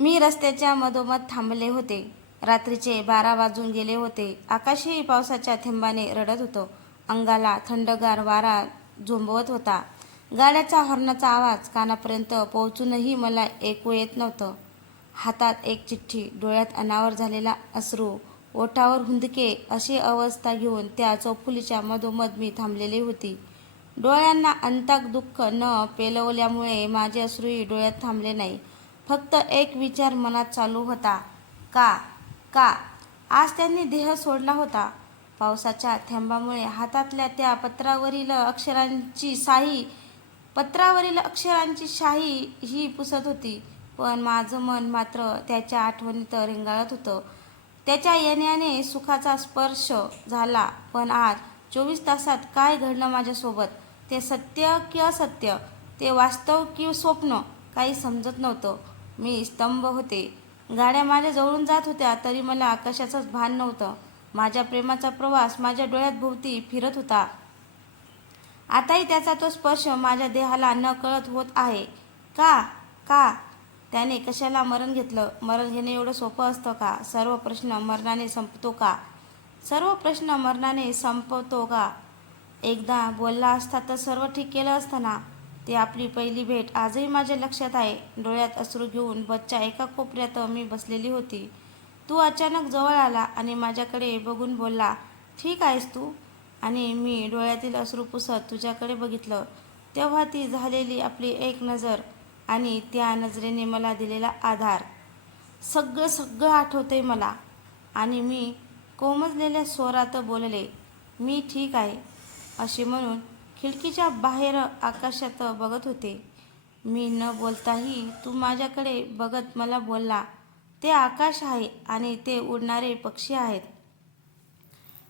मी रस्त्याच्या मधोमध थांबले होते. रात्रीचे बारा वाजून गेले होते. आकाशही पावसाच्या थेंबाने रडत होतं. अंगाला थंडगार वारा झोंबवत होता. गाड्याचा हॉर्नचा आवाज कानापर्यंत पोहोचूनही मला ऐकू येत नव्हतं. हातात एक चिठ्ठी डोळ्यात अनावर झालेला अश्रू ओठावर हुंदके अशी अवस्था घेऊन त्या चौफुलीच्या मधोमध मी थांबलेली होती. डोळ्यांना अंताक दुःख न पेलवल्यामुळे माझे अश्रूही डोळ्यात थांबले नाही. फक्त एक विचार मनात चालू होता. का? का? आज त्यांनी देह सोडला होता. पावसाच्या थेंबामुळे हातातल्या त्या पत्रावरील अक्षरांची शाही पत्रावरील अक्षरांची शाही ही पुसत होती. पण माझं मन मात्र त्याच्या आठवणीत रेंगाळत होतं. त्याच्या येण्याने सुखाचा स्पर्श झाला. पण आज चोवीस तासात काय घडलं माझ्यासोबत? ते सत्य की असत्य? ते वास्तव की स्वप्न? काही समजत नव्हतं. मी स्तंभ होते. गाड्या माझ्या जवळून जात होत्या तरी मला कशाचंच भान नव्हतं. माझ्या प्रेमाचा प्रवास माझ्या डोळ्यात भोवती फिरत होता. आताही त्याचा तो स्पर्श माझ्या देहाला न कळत होत आहे. का? का? त्याने कशाला मरण घेतलं? मरण घेणे एवढं सोपं असतं का? सर्व प्रश्न मरणाने संपतो का? सर्व प्रश्न मरणाने संपवतो का? एकदा बोलला असता तर सर्व ठीक केलं असतं ना? ती आपली पहिली भेट आजही माझ्या लक्षात आहे. डोळ्यात अश्रू घेऊन बसच्या एका कोपऱ्यात मी बसलेली होती. तू अचानक जवळ आला आणि माझ्याकडे बघून बोलला ठीक आहेस तू? आणि मी डोळ्यातील अश्रू पुसत तुझ्याकडे बघितलं. तेव्हा ती झालेली आपली एक नजर आणि त्या नजरेने मला दिलेला आधार. सगळं सगळं आठवतंय मला. आणि मी कोमजलेल्या स्वरात बोलले मी ठीक आहे असे म्हणून खिडकीच्या बाहेर आकाशात बघत होते. मी न बोलताही तू माझ्याकडे बघत मला बोलला ते आकाश आहे आणि ते उडणारे पक्षी आहेत.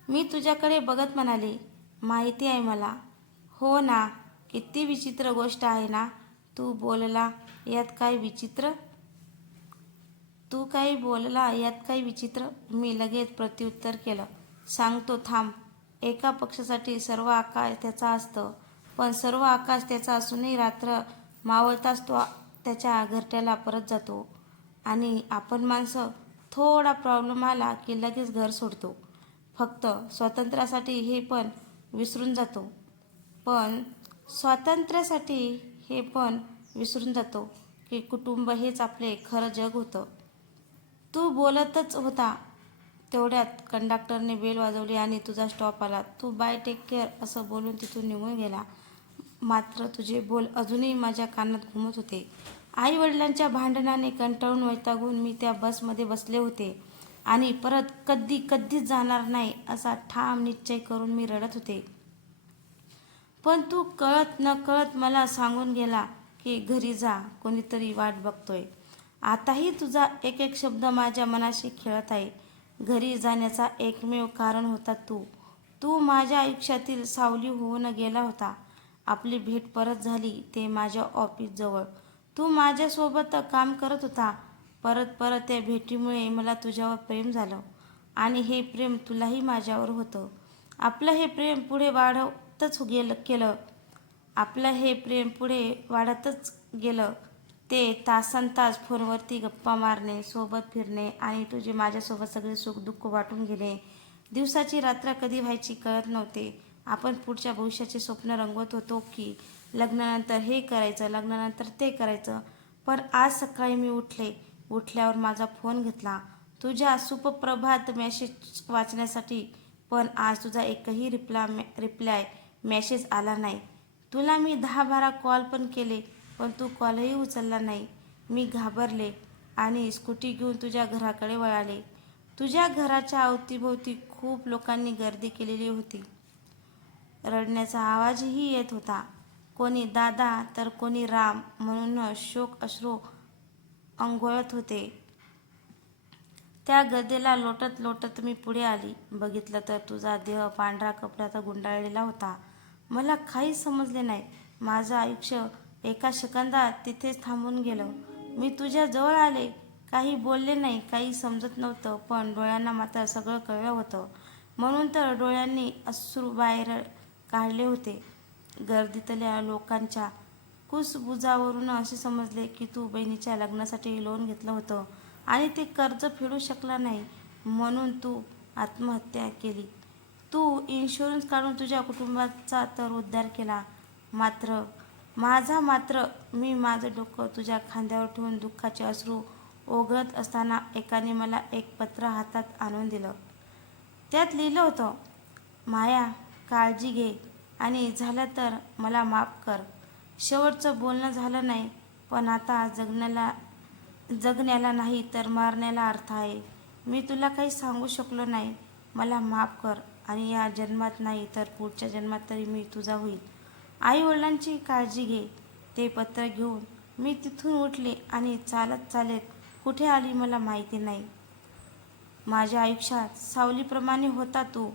मी तुझ्याकडे बघत म्हणाले माहिती आहे मला. हो ना किती विचित्र गोष्ट आहे ना. तू बोलला यात काय विचित्र? तू काही बोलला यात काही विचित्र? मी लगेच प्रत्युत्तर केलं सांगतो थांब. एका पक्षासाठी सर्व आकाश त्याचा असतं. पण सर्व आकाश त्याचा असूनही रात्र मावळताच तो त्याच्या घरट्याला परत जातो. आणि आपण माणसं थोडा प्रॉब्लेम आला की लगेच घर सोडतो. फक्त स्वातंत्र्यासाठी हे पण विसरून जातो. पण स्वातंत्र्यासाठी हे पण विसरून जातो की कुटुंब हेच आपले खरं जग होतं. तू बोलतच होता तेवढ्यात कंडक्टरने बेल वाजवली आणि तुझा स्टॉप आला. तू बाय टेक केअर असं बोलून तिथून निघून गेला. मात्र तुझे बोल अजूनही माझ्या कानात घुमत होते. आई वडिलांच्या भांडणाने कंटाळून वैतागून मी त्या बसमध्ये बसले होते. आणि परत कधी कधीच जाणार नाही असा ठाम निश्चय करून मी रडत होते. पण तू कळत न कळत मला सांगून गेला की घरी जा कोणीतरी वाट बघतोय. आताही तुझा एक एक शब्द माझ्या मनाशी खेळत आहे. घरी जाण्याचा एकमेव कारण होता तू. तू माझ्या आयुष्यातील सावली होऊन गेला होता. आपली भेट परत झाली ते माझ्या ऑफिसजवळ तू माझ्यासोबत काम करत होता. परत परत त्या भेटीमुळे मला तुझ्यावर प्रेम झालं. आणि हे प्रेम तुलाही माझ्यावर होतं. आपलं हे प्रेम पुढे वाढवतच गेलं केलं. आपलं हे प्रेम पुढे वाढतच गेलं. ते तासन तास फोनवरती गप्पा मारणे सोबत फिरणे आणि तुझे माझ्यासोबत सगळे सुख दुःख वाटून घेणे. दिवसाची रात्र कधी व्हायची कळत नव्हते. आपण पुढच्या भविष्याचे स्वप्न रंगवत होतो की लग्नानंतर हे करायचं लग्नानंतर ते करायचं. पण आज सकाळी मी उठले. उठल्यावर माझा फोन घेतला. तुझ्या सुप्रभात मेसेज वाचण्यासाठी पण आज तुझा एकही रिप्ला रिप्लाय मेसेज आला नाही. तुला मी दहा बारा कॉल पण केले. पण तू कॉलही उचलला नाही. मी घाबरले आणि स्कूटी घेऊन तुझ्या घराकडे वळाले. तुझ्या घराच्या अवतीभोवती खूप लोकांनी गर्दी केलेली होती. रडण्याचा आवाजही येत होता. कोणी दादा तर कोणी राम म्हणून शोक अश्रू अंघोळत होते. त्या गदेला लोटत लोटत मी पुढे आली. बघितलं तर तुझा देह पांढरा कपड्याचा गुंडाळलेला होता. मला काहीच समजले नाही. माझं आयुष्य एका सेकंदात तिथेच थांबून गेलं. मी तुझ्या जवळ आले. काही बोलले नाही काही समजत नव्हतं पण डोळ्यांना मात्र सगळं कळलं होतं. म्हणून तर डोळ्यांनी अश्रू बाहेर काढले होते. गर्दीतल्या लोकांच्या कुसबुजावरून असे समजले की तू बहिणीच्या लग्नासाठी लोन घेतलं होतं आणि ते कर्ज फेडू शकला नाही. म्हणून तू आत्महत्या केली. तू इन्शुरन्स काढून तुझ्या कुटुंबाचा तर उद्धार केला. मात्र माझा मात्र मी माझं डोकं तुझ्या खांद्यावर ठेवून दुःखाचे अश्रू ओघळत असताना एकाने मला एक पत्र हातात आणून दिलं. त्यात लिहिलं होतं माया काळजी घे आणि झालं तर मला माफ कर. शेवटचं बोलणं झालं नाही पण आता जगण्याला जगण्याला नाही तर मारण्याला अर्थ आहे. मी तुला काही सांगू शकलो नाही. मला माफ कर आणि या जन्मात नाही तर पुढच्या जन्मात तरी मी तुझा होईल. आईवडिलांची काळजी घे. ते पत्र घेऊन मी तिथून उठले आणि चालत चालत कुठे आली मला माहिती नाही. माझ्या आयुष्यात सावलीप्रमाणे होता तो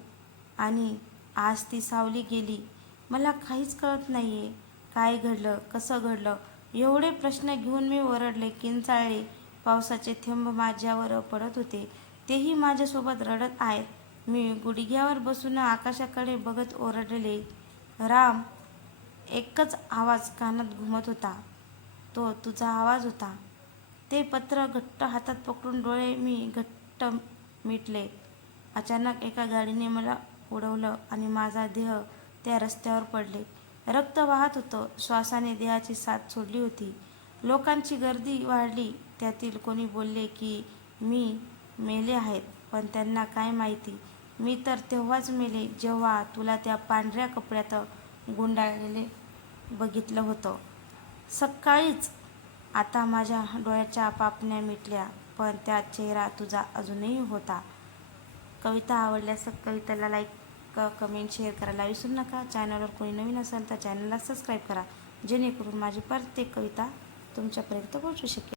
आणि आज ती सावली गेली. मला काहीच कळत नाही आहे काय घडलं? कसं घडलं? एवढे प्रश्न घेऊन मी ओरडले किंचाळले. पावसाचे थेंब माझ्यावर पडत होते. तेही माझ्यासोबत रडत आहेत. मी गुडघ्यावर बसून आकाशाकडे बघत ओरडले. राम एकच आवाज कानात घुमत होता. तो तुझा आवाज होता. ते पत्र घट्ट हातात पकडून डोळे मी घट्ट मिटले. अचानक एका गाडीने मला उडवलं आणि माझा देह त्या रस्त्यावर पडले. रक्त वाहत होतं. श्वासाने देहाची साथ सोडली होती. लोकांची गर्दी वाढली. त्यातील कोणी बोलले की मी मेले आहेत पण त्यांना काय माहिती? मी तर तेव्हाच मेले जेव्हा तुला त्या पांढऱ्या कपड्यात गुंडाळलेले बघितलं होतं. सकाळीच आता माझ्या डोळ्याच्या पापण्या मिटल्या पण त्या चेहरा तुझा अजूनही होता. कविता आवडल्यास कविताला लाईक कमेंट शेअर करायला विसरू नका. चॅनलवर कोणी नवीन असेल तर चॅनलला सबस्क्राईब करा. जेणेकरून माझी प्रत्येक कविता तुमच्यापर्यंत पोहोचू शकेल.